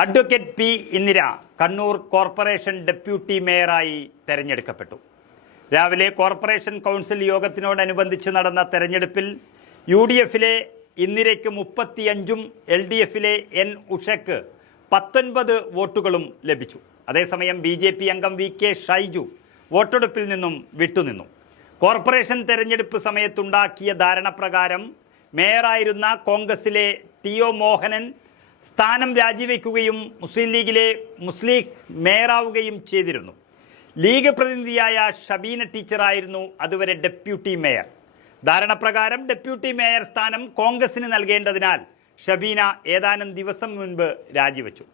Advocate P Indira Kannur corporation deputy മേയറായി തെരഞ്ഞെടുക്കപ്പെട്ടു. രാവിലെ corporation council യോഗത്തിനോടനുബന്ധിച്ച് നടന്ന തെരഞ്ഞെടുപ്പിൽ യു ഡി എഫിലെ ഇന്ദിരയ്ക്ക് മുപ്പത്തിയഞ്ചും എൽ ഡി എഫിലെ എൻ ഉഷയ്ക്ക് പത്തൊൻപത് വോട്ടുകളും ലഭിച്ചു. അതേസമയം ബി ജെ പി അംഗം വി കെ ഷൈജു വോട്ടെടുപ്പിൽ നിന്നും വിട്ടുനിന്നു. കോർപ്പറേഷൻ തെരഞ്ഞെടുപ്പ് സമയത്തുണ്ടാക്കിയ ധാരണപ്രകാരം മേയറായിരുന്ന കോൺഗ്രസിലെ ടി ഒ മോഹനൻ സ്ഥാനം രാജിവെക്കുകയും മുസ്ലിം ലീഗിലെ മുസ്ലിം മേയറാവുകയും ചെയ്തിരുന്നു. ലീഗ് പ്രതിനിധിയായ ഷബീന ടീച്ചറായിരുന്നു അതുവരെ ഡെപ്യൂട്ടി മേയർ. ധാരണപ്രകാരം ഡെപ്യൂട്ടി മേയർ സ്ഥാനം കോൺഗ്രസിന് നൽകേണ്ടതിനാൽ ഷബീന ഏതാനും ദിവസം മുൻപ് രാജിവെച്ചു.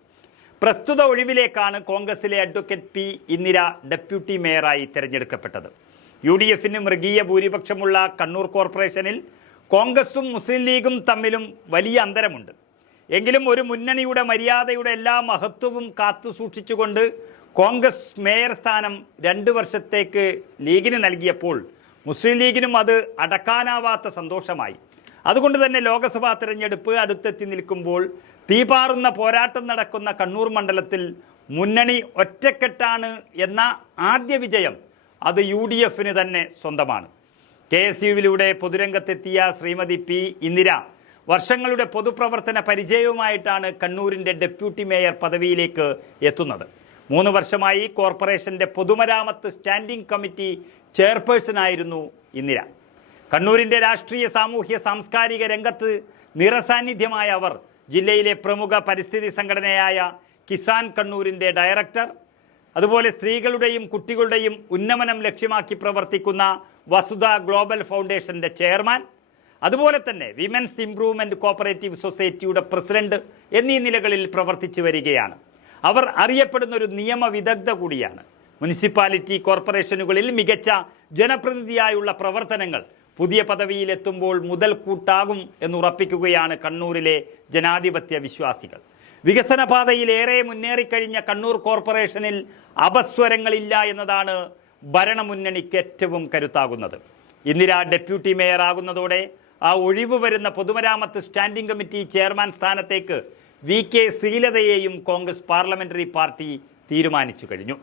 പ്രസ്തുത ഒഴിവിലേക്കാണ് കോൺഗ്രസിലെ അഡ്വക്കേറ്റ് പി ഇന്ദിര ഡെപ്യൂട്ടി മേയറായി തിരഞ്ഞെടുക്കപ്പെട്ടത്. യു ഡി എഫിന് മൃഗീയ ഭൂരിപക്ഷമുള്ള കണ്ണൂർ കോർപ്പറേഷനിൽ കോൺഗ്രസും മുസ്ലിം ലീഗും തമ്മിലും വലിയ അന്തരമുണ്ട്. എങ്കിലും ഒരു മുന്നണിയുടെ മര്യാദയുടെ എല്ലാ മഹത്വവും കാത്തു സൂക്ഷിച്ചുകൊണ്ട് കോൺഗ്രസ് മേയർ സ്ഥാനം രണ്ട് വർഷത്തേക്ക് ലീഗിന് നൽകിയപ്പോൾ മുസ്ലിം ലീഗിനും അത് അടക്കാനാവാത്ത സന്തോഷമായി. അതുകൊണ്ട് തന്നെ ലോക്സഭാ തിരഞ്ഞെടുപ്പ് അടുത്തെത്തി നിൽക്കുമ്പോൾ തീപാറുന്ന പോരാട്ടം നടക്കുന്ന കണ്ണൂർ മണ്ഡലത്തിൽ മുന്നണി ഒറ്റക്കെട്ടാണ് എന്ന ആദ്യ വിജയം അത് യു ഡി എഫിന് തന്നെ സ്വന്തമാണ്. കെ എസ് യുവിലൂടെ പൊതുരംഗത്തെത്തിയ ശ്രീമതി പി ഇന്ദിര വർഷങ്ങളുടെ പൊതുപ്രവർത്തന പരിചയവുമായിട്ടാണ് കണ്ണൂരിന്റെ ഡെപ്യൂട്ടി മേയർ പദവിയിലേക്ക് എത്തുന്നത്. മൂന്ന് വർഷമായി കോർപ്പറേഷന്റെ പൊതുമരാമത്ത് സ്റ്റാൻഡിംഗ് കമ്മിറ്റി ചെയർപേഴ്സണായിരുന്നു ഇന്ദിര. കണ്ണൂരിന്റെ രാഷ്ട്രീയ സാമൂഹ്യ സാംസ്കാരിക രംഗത്ത് നിറസാന്നിധ്യമായ അവർ ജില്ലയിലെ പ്രമുഖ പരിസ്ഥിതി സംഘടനയായ കിസാൻ കണ്ണൂരിന്റെ ഡയറക്ടർ. അതുപോലെ സ്ത്രീകളുടെയും കുട്ടികളുടെയും ഉന്നമനം ലക്ഷ്യമാക്കി പ്രവർത്തിക്കുന്ന വസുധ ഗ്ലോബൽ ഫൗണ്ടേഷന്റെ ചെയർമാൻ. അതുപോലെ തന്നെ വിമൻസ് ഇംപ്രൂവ്മെന്റ് കോപ്പറേറ്റീവ് സൊസൈറ്റിയുടെ പ്രസിഡന്റ് എന്നീ നിലകളിൽ പ്രവർത്തിച്ചു വരികയാണ്. അവർ അറിയപ്പെടുന്ന ഒരു നിയമ വിദഗ്ധ കൂടിയാണ്. മുനിസിപ്പാലിറ്റി കോർപ്പറേഷനുകളിൽ മികച്ച ജനപ്രതിനിധിയായുള്ള പ്രവർത്തനങ്ങൾ പുതിയ പദവിയിലെത്തുമ്പോൾ മുതൽക്കൂട്ടാകും എന്നുറപ്പിക്കുകയാണ് കണ്ണൂരിലെ ജനാധിപത്യ വിശ്വാസികൾ. വികസന പാതയിൽ ഏറെ മുന്നേറിക്കഴിഞ്ഞ കണ്ണൂർ കോർപ്പറേഷനിൽ അപസ്വരങ്ങളില്ല എന്നതാണ് ഭരണമുന്നണിക്ക് ഏറ്റവും കരുത്താകുന്നത്. ഇന്ദിര ഡെപ്യൂട്ടി മേയർ ആകുന്നതോടെ ആ ഒഴിവ് വരുന്ന പൊതുമരാമത്ത് സ്റ്റാൻഡിംഗ് കമ്മിറ്റി ചെയർമാൻ സ്ഥാനത്തേക്ക് വി കെ ശ്രീലതയെയും കോൺഗ്രസ് പാർലമെന്ററി പാർട്ടി തീരുമാനിച്ചു കഴിഞ്ഞു.